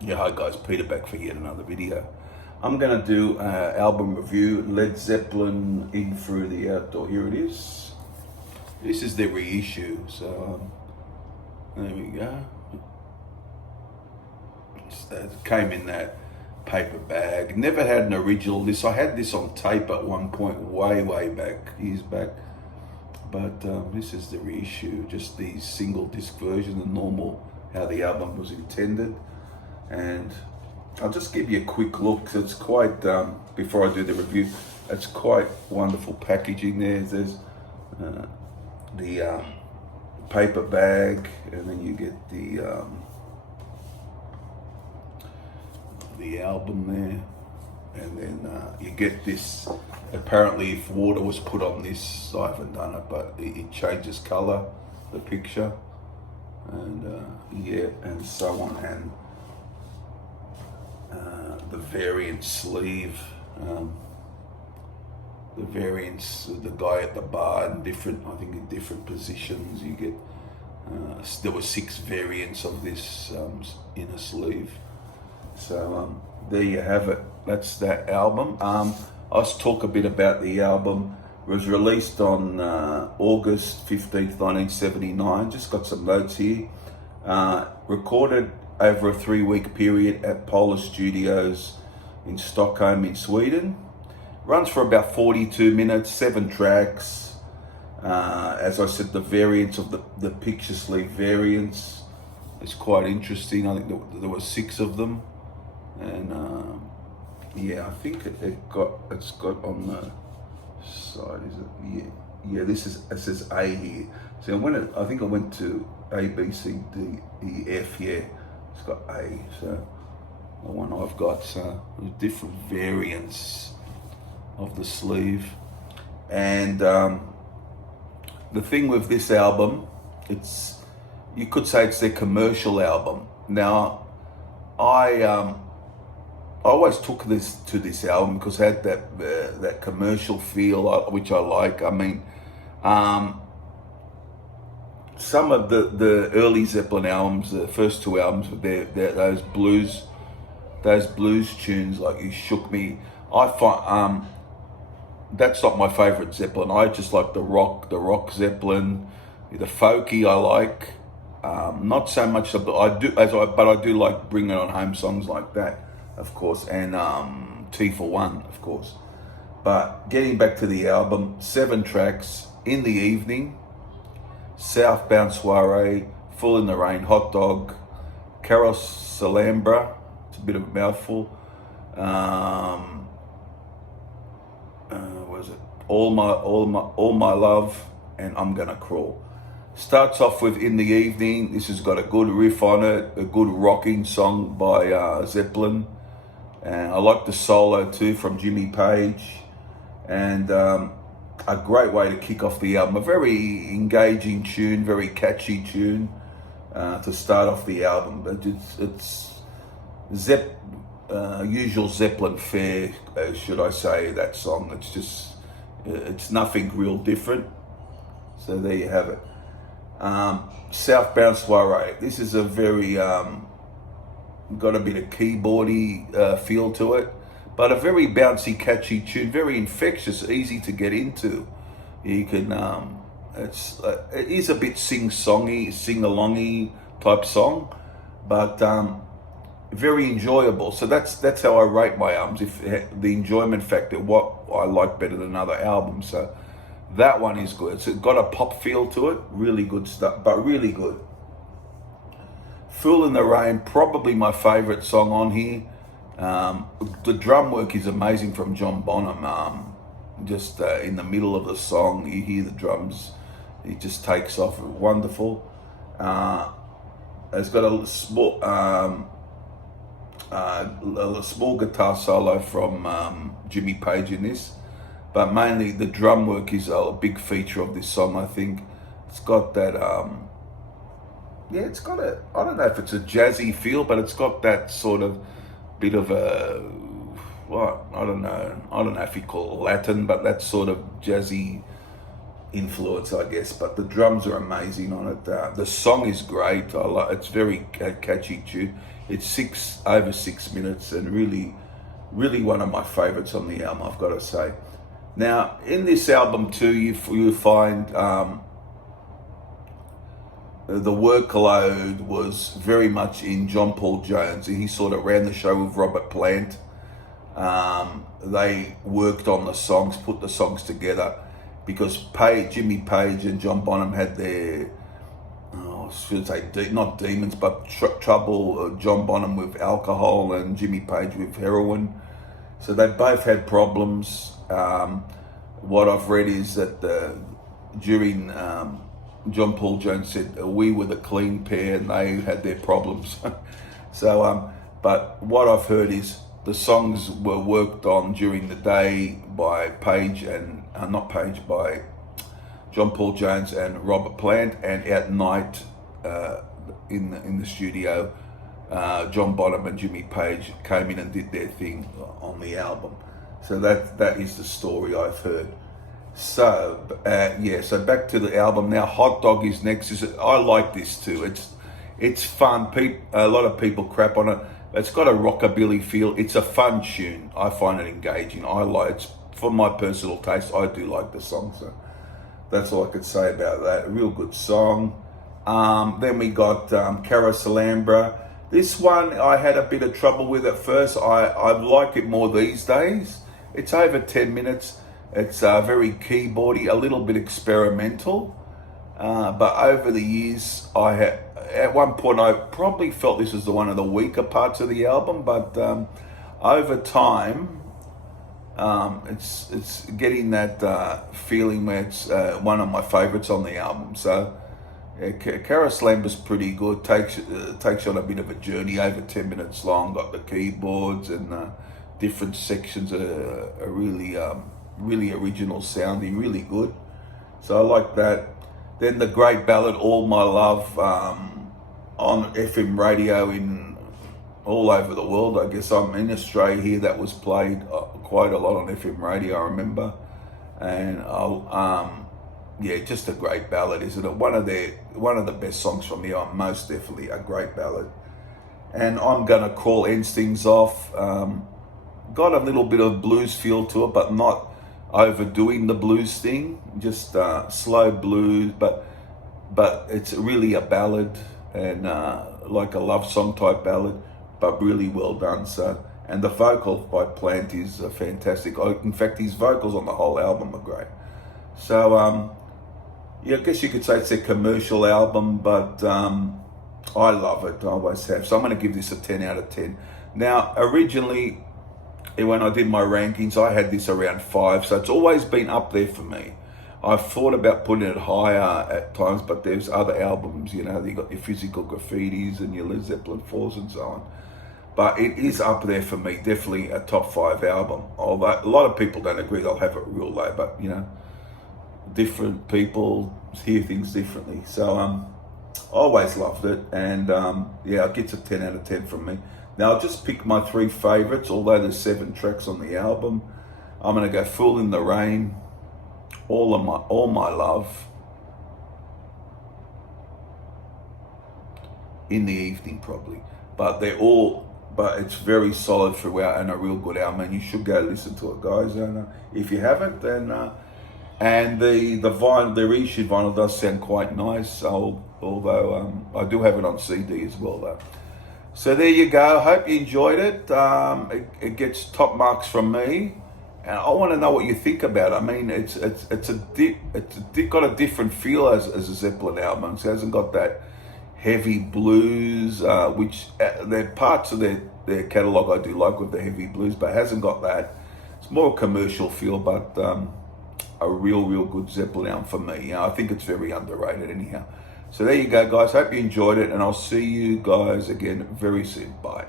Yeah, hi guys, Peter back for yet another video. I'm going to do album review, Led Zeppelin In Through the Outdoor. Here it is. This is the reissue, so there we go. It came in that paper bag. Never had an original. I had this on tape at one point, way back, years back. But this is the reissue, just the single disc version, the normal, how the album was intended. And I'll just give you a quick look. It's quite, before I do the review, it's quite wonderful packaging there. There's the paper bag, and then you get the album there, and then you get this. Apparently, if water was put on this, I haven't done it, but it changes color, the picture, and yeah, and so on, and the variant sleeve, the variants, the guy at the bar in different, I think in different positions, you get, there were 6 variants of this inner sleeve. So there you have it, that's that album. I'll talk a bit about the album. It was released on August 15th, 1979, just got some notes here. Recorded over a 3-week period at Polar Studios in Stockholm in Sweden. Runs for about 42 minutes, 7 tracks. As I said, the variants of the picture sleeve variants is quite interesting. I think there were 6 of them. And yeah, I think it's got on the side, is it? Yeah, it says A here. So I think I went to A, B, C, D, E, F, yeah. It's got A, so the one I've got, so there's different variants of the sleeve. And the thing with this album, you could say it's their commercial album. Now, I always took this album because it had that commercial feel, which I like. I mean, some of the early Zeppelin albums, the first 2 albums, those blues tunes like "You Shook Me." I find that's not my favorite Zeppelin. I just like the rock Zeppelin, the folky I like. Not so much, but I do like Bring It On Home songs like that, of course, and T for One, of course. But getting back to the album, 7 tracks. In the Evening, Southbound Soiree, Full in the Rain, Hot Dog, Caros Salambra, it's a bit of a mouthful. What is it? All my Love, and I'm Gonna Crawl. Starts off with In the Evening. This has got a good riff on it, a good rocking song by Zeppelin. And I like the solo too from Jimmy Page. And a great way to kick off the album. A very engaging tune, very catchy tune to start off the album. But it's usual Zeppelin fare, should I say, that song. It's nothing real different. So there you have it. Southbound Soiree. This is a very, got a bit of keyboardy feel to it, but a very bouncy, catchy tune, very infectious, easy to get into. You can, it is a bit sing-songy, sing-alongy type song, but very enjoyable. So that's how I rate my albums. If the enjoyment factor, what I like better than other albums. So that one is good. It's got a pop feel to it, really good stuff, but really good. Full in the Rain, probably my favorite song on here. The drum work is amazing from John Bonham. Just in the middle of the song, you hear the drums. It just takes off, wonderful. It's got a small guitar solo from Jimmy Page in this, but mainly the drum work is a big feature of this song. I think it's got that. Yeah, it's got I don't know if it's a jazzy feel, but it's got that sort of bit of a, I don't know if you call it Latin, but that sort of jazzy influence, I guess. But the drums are amazing on it. The song is great. It's very catchy tune. It's over 6 minutes, and really, really one of my favourites on the album, I've got to say. Now, in this album too, you find the workload was very much in John Paul Jones. He sort of ran the show with Robert Plant. They worked on the songs, put the songs together, because Jimmy Page and John Bonham had their, I should say, not demons, but trouble. John Bonham with alcohol and Jimmy Page with heroin. So they both had problems. What I've read is that during John Paul Jones said we were the clean pair and they had their problems. So, but what I've heard is the songs were worked on during the day by by John Paul Jones and Robert Plant, and at night in the studio, John Bonham and Jimmy Page came in and did their thing on the album. So that is the story I've heard. So so back to the album now. Hot Dog is next. I like this too. It's fun. A lot of people crap on it. It's got a rockabilly feel. It's a fun tune. I find it engaging. It's for my personal taste. I do like the song. So that's all I could say about that. A real good song. Then we got Carouselambra. This one I had a bit of trouble with at first. I like it more these days. It's over 10 minutes. It's very keyboardy, a little bit experimental. But over the years, at one point I probably felt this was one of the weaker parts of the album. But over time, it's getting that feeling where it's one of my favorites on the album. So Carouselambra's pretty good. Takes you on a bit of a journey, over 10 minutes long. Got the keyboards and different sections are really really original sounding, really good. So I like that. Then the great ballad All My Love on FM radio in all over the world. I guess I'm in Australia here. That was played quite a lot on FM radio, I remember. And just a great ballad, isn't it? One of the best songs from the album, most definitely a great ballad. And I'm Gonna Crawl ends things off. Got a little bit of blues feel to it, but not overdoing the blues thing. Just slow blues, but it's really a ballad, and like a love song type ballad, but really well done. So, and the vocal by Plant is fantastic. In fact, his vocals on the whole album are great. So I guess you could say it's a commercial album, but I love it. I always have. So I'm going to give this a 10 out of 10. Now, originally, when I did my rankings, I had this around 5, so it's always been up there for me. I've thought about putting it higher at times, but there's other albums, you got your Physical Graffitis and your Led Zeppelin 4s and so on. But it is up there for me, definitely a top 5 album. Although a lot of people don't agree, they'll have it real low, but different people hear things differently. So I always loved it, and it gets a 10 out of 10 from me. Now I'll just pick my 3 favourites, although there's 7 tracks on the album. I'm going to go Fool in the Rain, All My Love, In the Evening probably. But it's very solid throughout and a real good album, and you should go listen to it, guys. And if you haven't, then and the reissued vinyl does sound quite nice, although I do have it on CD as well though. So there you go. Hope you enjoyed it. It gets top marks from me, and I want to know what you think about it. I mean, it's got a different feel as a Zeppelin album. It hasn't got that heavy blues, which there are parts of their catalog I do like with the heavy blues, but it hasn't got that. It's more a commercial feel, but a real good Zeppelin album for me. I think it's very underrated anyhow. So there you go, guys. Hope you enjoyed it, and I'll see you guys again very soon. Bye.